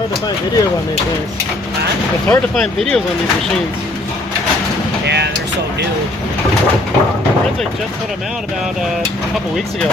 hard to find videos on these things. Huh? It's hard to find videos on these machines. Yeah, they're so new. Brunswick just put them out about a couple weeks ago.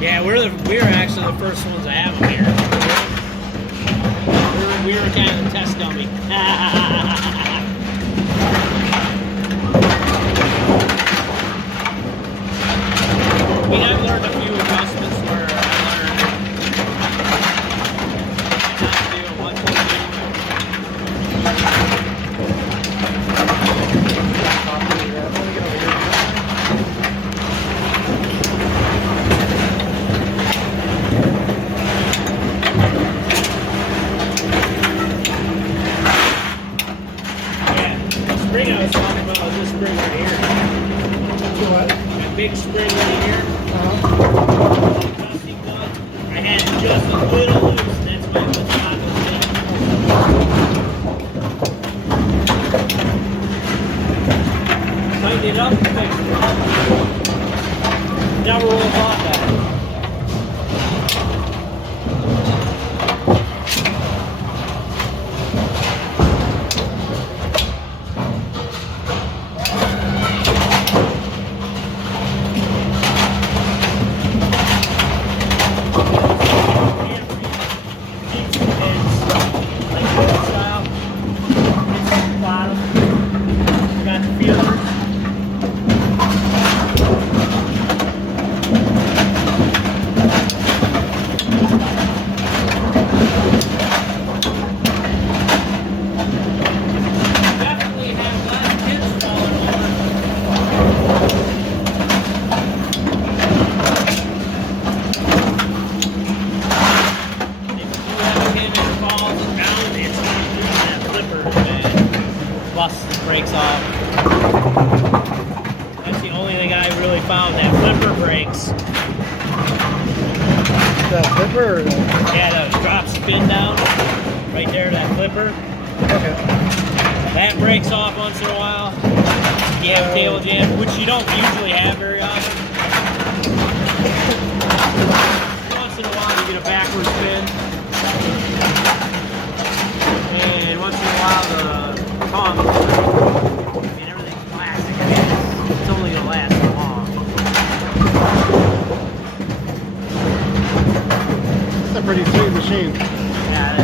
Yeah, we were actually the first ones to have them here. We were kind of the test dummy. I mean, I've learned a few adjustments where I learned not to do what to do. Yeah, the spring I was talking about was this spring right here. What? That big spring right here. I had just a little loose, and that's why it was not those things. Tighten it up and fix it. Never rolls off that. Busts the brakes off. That's the only thing I really found, that flipper brakes. The flipper? Or the... Yeah, the drop spin down. Right there, that flipper. Okay. That breaks off once in a while. You have tail jam, which you don't usually have very often. Once in a while you get a backward spin. And once in a while the tongue, I mean everything's plastic. I mean, it's only going to last so long. It's a pretty sweet machine. Yeah,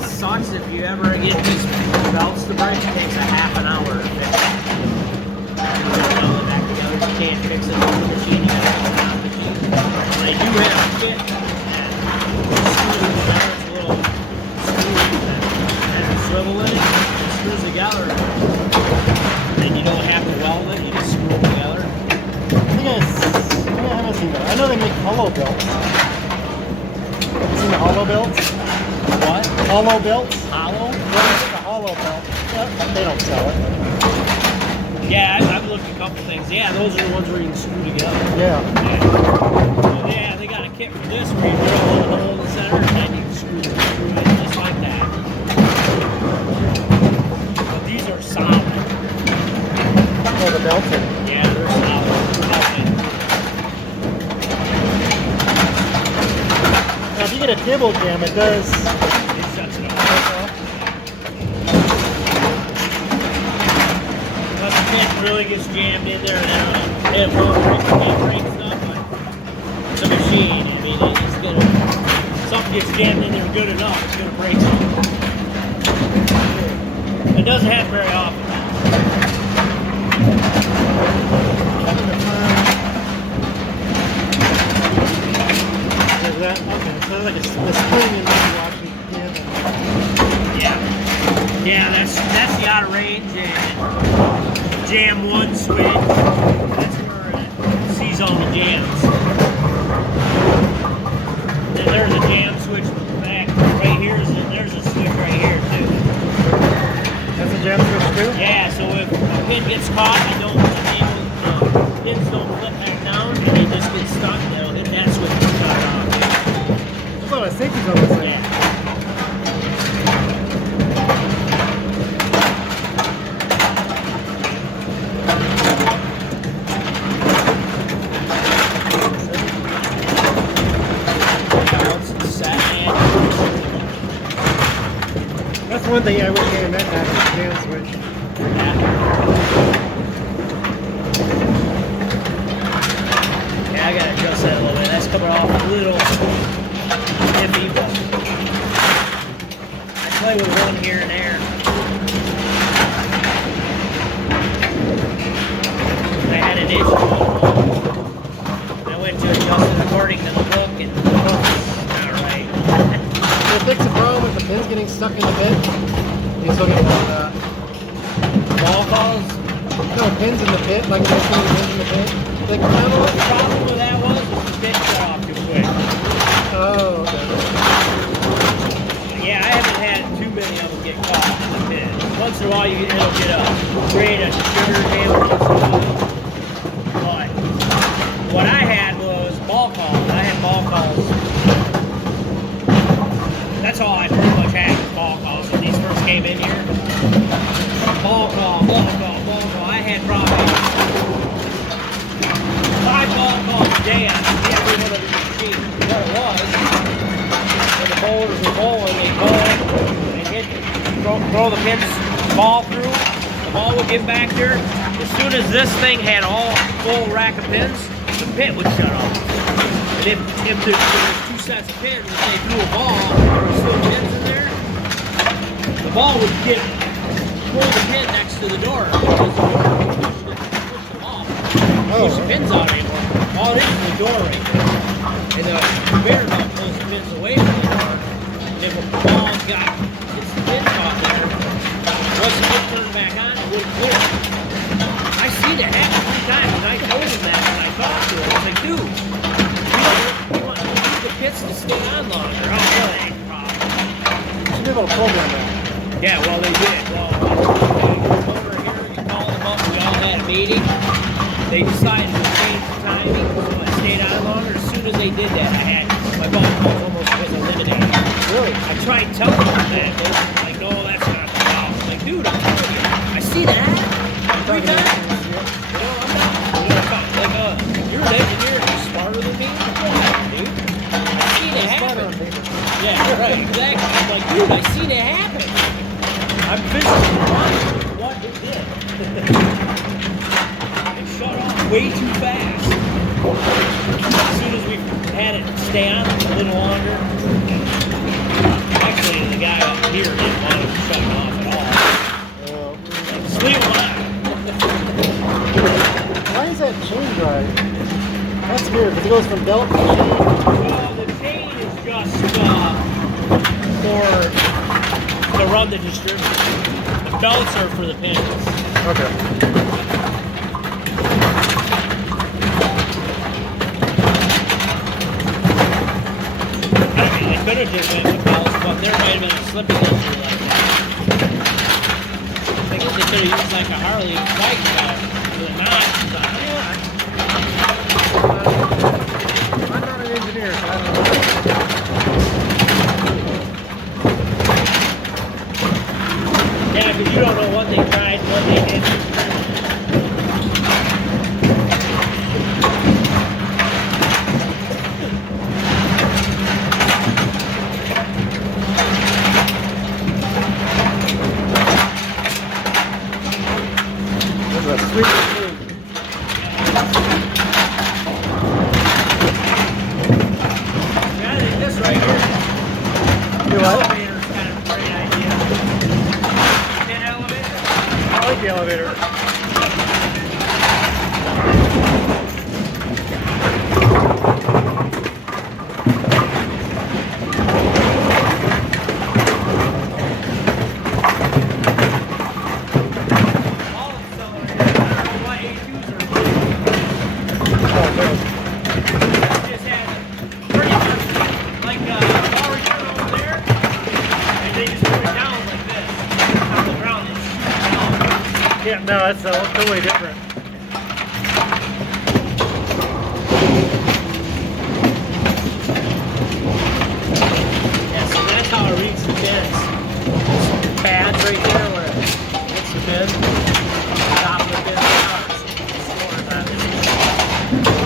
it sucks if you ever get these belts to break. It takes a half an hour to fix it. You can't fix it on the machine. You got to fix it on the machine. They do have a kit and screws together. It's a little screw that has a swivel in it. It screws together. And you don't have to weld it. You just screw them together. I haven't seen that. I know they make hollow belts. Have you seen the hollow belts? What? Hollow belts? Hollow? Yeah, it's a hollow belt. They don't sell it. Yeah, I've looked at a couple things. Yeah, those are the ones where you can screw together. Yeah. Yeah, they got a kit for this where you drill a little hole in the center and then you can screw it just like that. But these are solid. Oh, the belts are. Yeah, they're solid. Now, if you get a table jam, it does. It sets it off. But the kit really gets jammed in there and it won't break stuff, but it's a machine. I mean, it's gonna, something gets jammed in there good enough, it's gonna break something. It doesn't happen very often. Is that okay? So like a spring and then washing together. Yeah. Yeah, that's the out of range and jam one switch. That's where it sees all the jams. Then there's a jam switch in the back right here. There's a switch right here too. That's a jam switch too? Yeah, so if a pin gets caught and the pins don't flip back down and they just get stuck, they'll hit that switch and shut it off. There's a lot of safeties on this thing. Yeah. one thing I wish AMS had is a fan switch. Yeah, I gotta adjust that a little bit. That's coming off a little iffy, but I play with one here and there. I had an issue. I went to adjust it according to the book, and the book's not right. To fix the problem with the pins getting stuck in the bit, you still get one Ball calls. no pins in the pit, like there's so many pins in the pit. Like, The problem with that was the pin shut off too quick. oh, okay. Yeah, I haven't had too many of them get caught in the pin. Once in a while, it'll create a sugar damage. But what I had was ball calls. I had ball calls. That's all I pretty much had was ball calls when these first came in here. Ball call, ball call, ball call. I had probably 5 ball calls a day on every one of the machines. What it was, when the bowlers were bowling, they'd bowl and hit, throw the pins, ball through. The ball would get back there. As soon as this thing had all full rack of pins, the pit would shut off. And if there was 2 sets of pins, if they threw a ball, there were still pins in there, the ball would pull the pin next to the door because the door would push them off. Push the pins out anymore. All it is the door right there. And the conveyor belt pulls the pins away from the door. And if a ball gets the pin caught there, once the pin turned back on, it wouldn't clear. I seen it happen 3 times, and I told him that when I talked to him. I was like, dude, you want the pits to stay on longer. Oh, well, that ain't a problem. You should be able to program that. Yeah, well, they did. Well, over here, you called them up, we all had a meeting. They decided to change the timing, so I stayed on longer. As soon as they did that, my ball calls almost was eliminated. Really? I tried telling them that. They were like, no, that's not the problem. I'm like, dude, I'm telling you. I see that 3 times. No, I'm not. You're an engineer. You're smarter than me. Come on, dude. I seen it happen. Yeah, right, exactly. I'm like, dude, I seen it happen. I'm physically watching what it did. It shut off way too fast. As soon as we had it stay on a little longer. Actually, the guy up here didn't want it to shut off at all. Just leave it on. Why is that chain drive? That's weird, because it goes from belt to chain. Well, the chain is just to run the distributor. The belts are for the pins. Okay. I mean, they could have just went with belts, but there might have been a slipping injury like that. I guess they could have used like a Harley bike with a notch on it. I'm not an engineer, so I don't know. Yeah, because you don't know what they tried, what they didn't. This is a sweet machine. Yeah, I think this right here. Do The what? elevator's kind of a great idea. An elevator? I like the elevator. All accelerators. I don't know what A2s are doing. Oh, no. Just had pretty much like power unit over there, and they just put it down like this on the ground and shoot down. Yeah, no, that's totally different. Yeah, so that's how it reads the pins. There's pads right there where it hits the pin. Top of the pin. Scores on it.